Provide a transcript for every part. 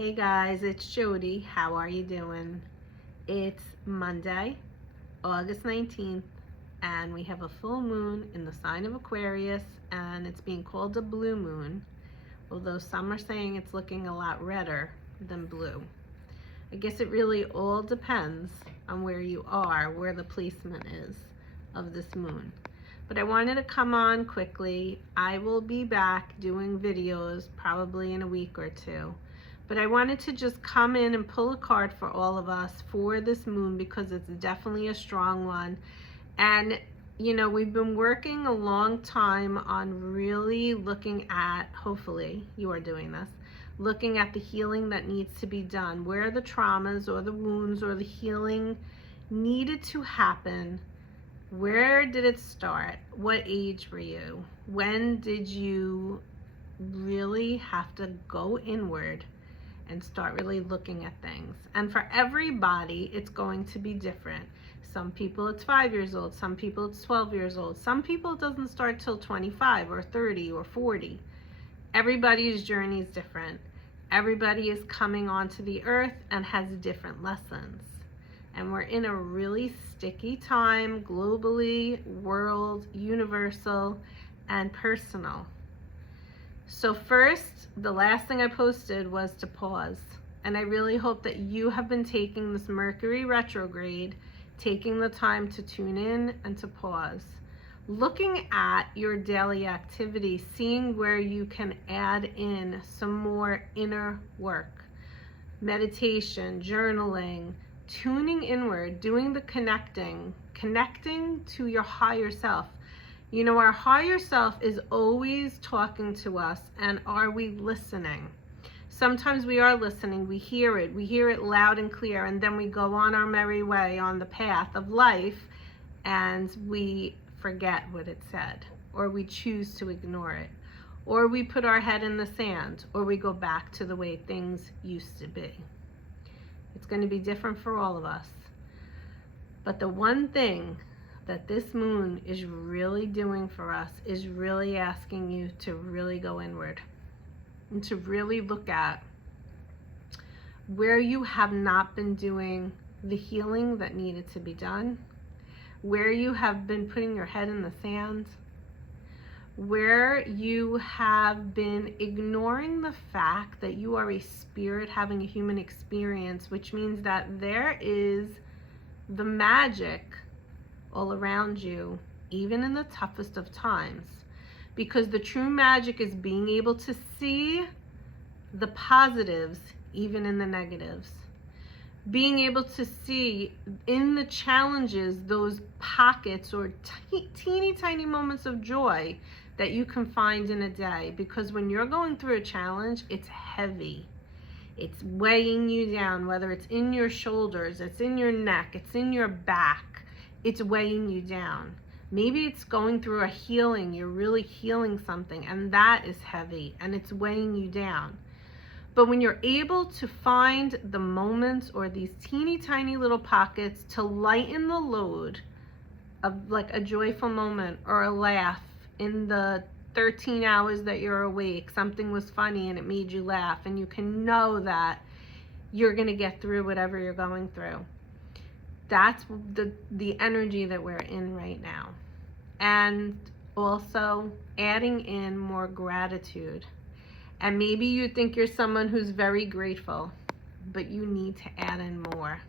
Hey guys, it's Jody. How are you doing? It's Monday, August 19th, and we have a full moon in the sign of Aquarius, and it's being called a blue moon, although some are saying it's looking a lot redder than blue. I guess it really all depends on where you are, where the placement is of this moon. But I wanted to come on quickly. I will be back doing videos probably in a week or two. But I wanted to just come in and pull a card for all of us for this moon because it's definitely a strong one. And, you know, we've been working a long time on really looking at, hopefully you are doing this, looking at the healing that needs to be done, where the traumas or the wounds or the healing needed to happen. Where did it start? What age were you? When did you really have to go inward and start really looking at things? And for everybody, it's going to be different. Some people it's 5 years old, some people it's 12 years old, some people it doesn't start till 25 or 30 or 40. Everybody's journey is different. Everybody is coming onto the earth and has different lessons. And we're in a really sticky time globally, world, universal, and personal. So first, the last thing I posted was to pause. And I really hope that you have been taking this Mercury retrograde, taking the time to tune in and to pause. Looking at your daily activity, seeing where you can add in some more inner work, meditation, journaling, tuning inward, doing the connecting to your higher self. You know, our higher self is always talking to us, and are we listening? Sometimes we are listening, we hear it loud and clear, and then we go on our merry way on the path of life, and we forget what it said, or we choose to ignore it, or we put our head in the sand, or we go back to the way things used to be. It's going to be different for all of us. But the one thing that this moon is really doing for us is really asking you to really go inward and to really look at where you have not been doing the healing that needed to be done, where you have been putting your head in the sand, where you have been ignoring the fact that you are a spirit having a human experience, which means that there is the magic all around you, even in the toughest of times. Because the true magic is being able to see the positives, even in the negatives. Being able to see in the challenges those pockets or teeny tiny moments of joy that you can find in a day. Because when you're going through a challenge, it's heavy. It's weighing you down, whether it's in your shoulders, it's in your neck, it's in your back. It's weighing you down. Maybe it's going through a healing. You're really healing something, and that is heavy, and it's weighing you down. But when you're able to find the moments or these teeny tiny little pockets to lighten the load of like a joyful moment or a laugh in the 13 hours that you're awake, something was funny and it made you laugh, and you can know that you're going to get through whatever you're going through. That's the energy that we're in right now. And also adding in more gratitude. And maybe you think you're someone who's very grateful, but you need to add in more.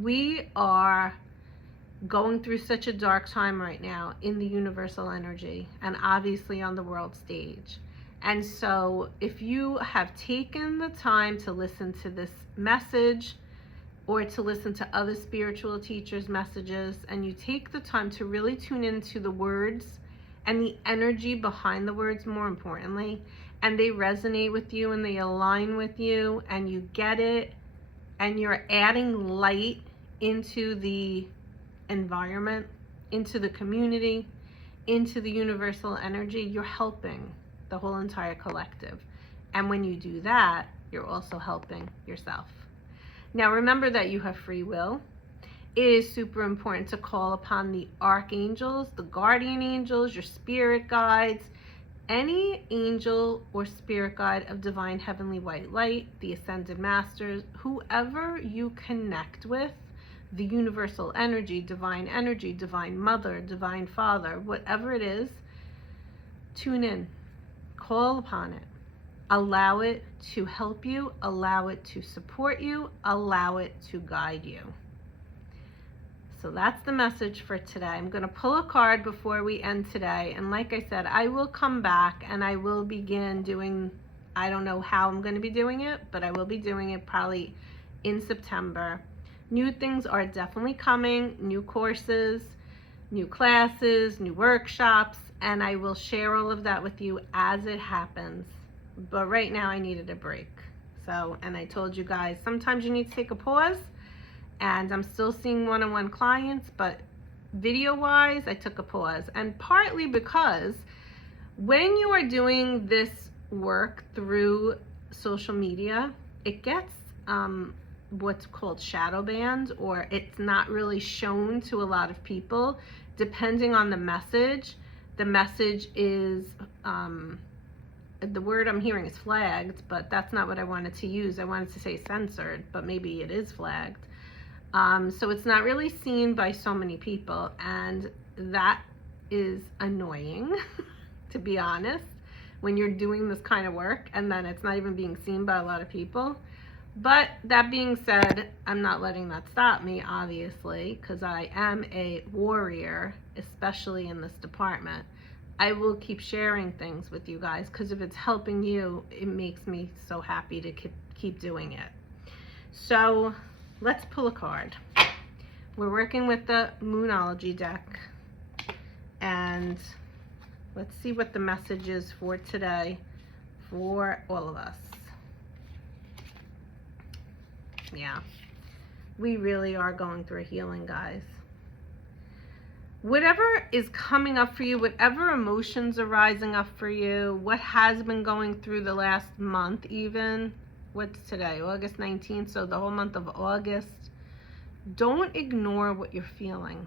We are going through such a dark time right now in the universal energy and obviously on the world stage. And so if you have taken the time to listen to this message or to listen to other spiritual teachers' messages, and you take the time to really tune into the words and the energy behind the words, more importantly, and they resonate with you and they align with you and you get it, and you're adding light into the environment, into the community, into the universal energy, you're helping the whole entire collective. And when you do that, you're also helping yourself. Now remember that you have free will. It is super important to call upon the archangels, the guardian angels, your spirit guides, any angel or spirit guide of divine heavenly white light, the ascended masters, whoever you connect with, the universal energy, divine mother, divine father, whatever it is, tune in, call upon it, allow it to help you, allow it to support you, allow it to guide you. So that's the message for today. I'm going to pull a card before we end today. And like I said, I will come back and I will begin doing, I don't know how I'm going to be doing it, but I will be doing it probably in September. New things are definitely coming, new courses, new classes, new workshops, and I will share all of that with you as it happens. But right now I needed a break. So, and I told you guys, sometimes you need to take a pause. And I'm still seeing one-on-one clients, but video-wise, I took a pause. And partly because when you are doing this work through social media, it gets what's called shadow banned, or it's not really shown to a lot of people. Depending on the message is, the word I'm hearing is flagged, but that's not what I wanted to use. I wanted to say censored, but maybe it is flagged. So it's not really seen by so many people, and that is annoying, to be honest, when you're doing this kind of work and then it's not even being seen by a lot of people. But that being said, I'm not letting that stop me, obviously, because I am a warrior, especially in this department. I will keep sharing things with you guys, because if it's helping you, it makes me so happy to keep doing it. So let's pull a card. We're working with the Moonology deck, and let's see what the message is for today for all of us. Yeah, we really are going through a healing, guys. Whatever is coming up for you, whatever emotions are rising up for you, what has been going through the last month even, what's today, August 19th, so the whole month of August, don't ignore what you're feeling.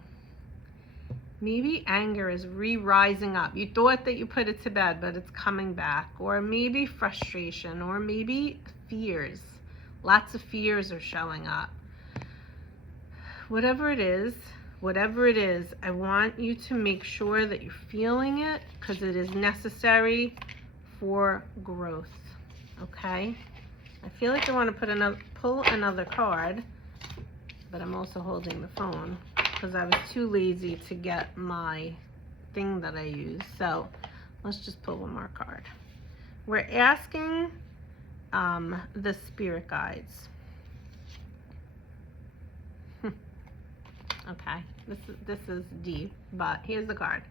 Maybe anger is rising up. You thought that you put it to bed, but it's coming back. Or maybe frustration, or maybe fears. Lots of fears are showing up. Whatever it is, I want you to make sure that you're feeling it, because it is necessary for growth, okay? I feel like I want to pull another card, but I'm also holding the phone because I was too lazy to get my thing that I use. So let's just pull one more card. We're asking the spirit guides. Okay, this is deep, but here's the card.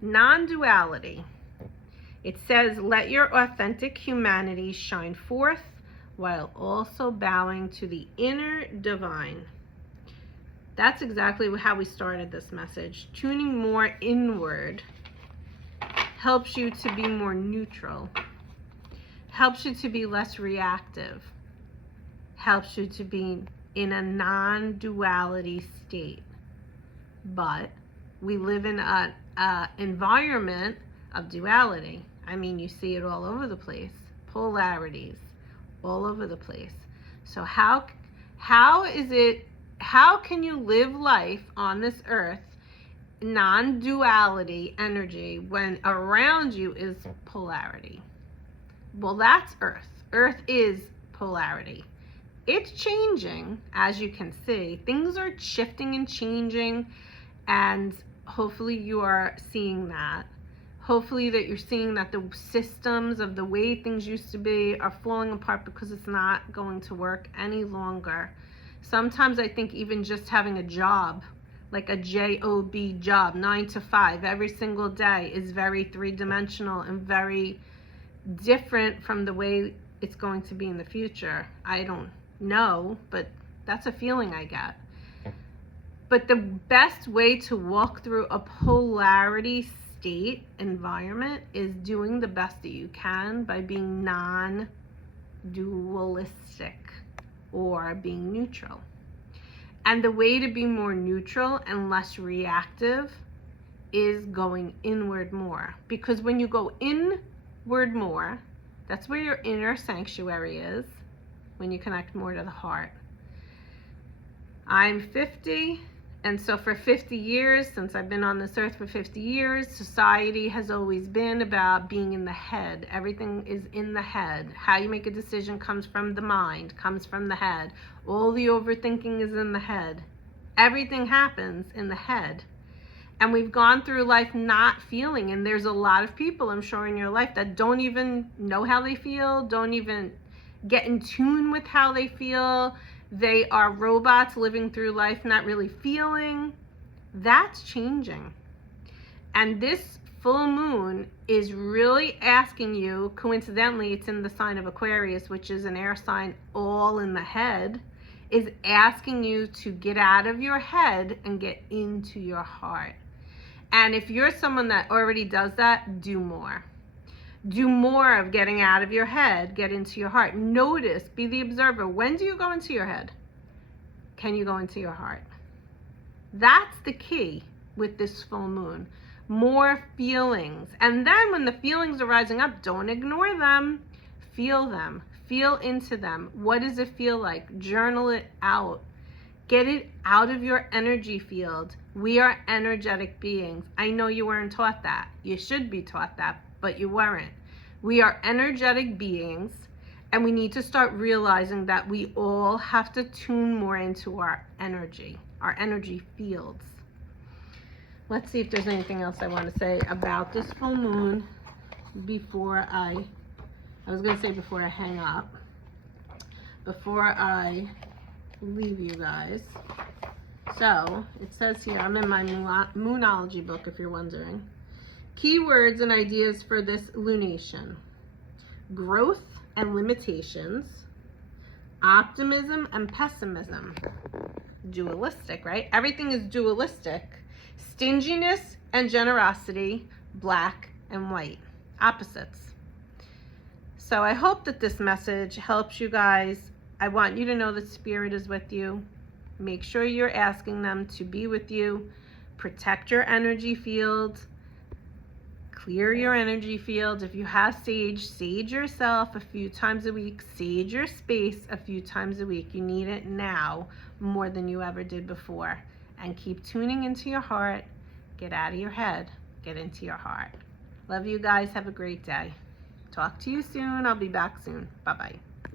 Non-duality. It says, let your authentic humanity shine forth while also bowing to the inner divine. That's exactly how we started this message. Tuning more inward helps you to be more neutral, helps you to be less reactive, helps you to be in a non-duality state. But we live in an environment of duality. I mean, you see it all over the place. Polarities all over the place. So how can you live life on this earth, non-duality energy, when around you is polarity? Well, that's Earth. Earth is polarity. It's changing, as you can see. Things are shifting and changing, and hopefully you are seeing that. Hopefully that you're seeing that the systems of the way things used to be are falling apart, because it's not going to work any longer. Sometimes I think even just having a job, like a job job, 9 to 5 every single day, is very three-dimensional and very different from the way it's going to be in the future. I don't know, but that's a feeling I get. But the best way to walk through a polarity state environment is doing the best that you can by being non-dualistic or being neutral. And the way to be more neutral and less reactive is going inward more, because when you go inward more, that's where your inner sanctuary is, when you connect more to the heart. I'm 50, and so for 50 years, since I've been on this earth for 50 years, society has always been about being in the head. Everything is in the head. How you make a decision comes from the mind, comes from the head. All the overthinking is in the head. Everything happens in the head. And we've gone through life not feeling, and there's a lot of people, I'm sure, in your life that don't even know how they feel, don't even get in tune with how they feel. They are robots living through life not really feeling. That's changing. And this full moon is really asking you, coincidentally, it's in the sign of Aquarius, which is an air sign all in the head, is asking you to get out of your head and get into your heart. And if you're someone that already does that, do more. Do more of getting out of your head, get into your heart. Notice, be the observer. When do you go into your head? Can you go into your heart? That's the key with this full moon. More feelings. And then when the feelings are rising up, don't ignore them. Feel them. Feel into them. What does it feel like? Journal it out. Get it out of your energy field. We are energetic beings. I know you weren't taught that. You should be taught that, but you weren't. We are energetic beings, and we need to start realizing that we all have to tune more into our energy fields. Let's see if there's anything else I want to say about this full moon before I hang up, before I leave you guys. So it says here, I'm in my Moonology book if you're wondering. Keywords and ideas for this lunation: growth and limitations, optimism and pessimism. Dualistic, right? Everything is dualistic. Stinginess and generosity, black and white, opposites. So I hope that this message helps you guys. I want you to know that Spirit is with you. Make sure you're asking them to be with you. Protect your energy field. Clear your energy field. If you have sage, sage yourself a few times a week. Sage your space a few times a week. You need it now more than you ever did before. And keep tuning into your heart. Get out of your head. Get into your heart. Love you guys. Have a great day. Talk to you soon. I'll be back soon. Bye-bye.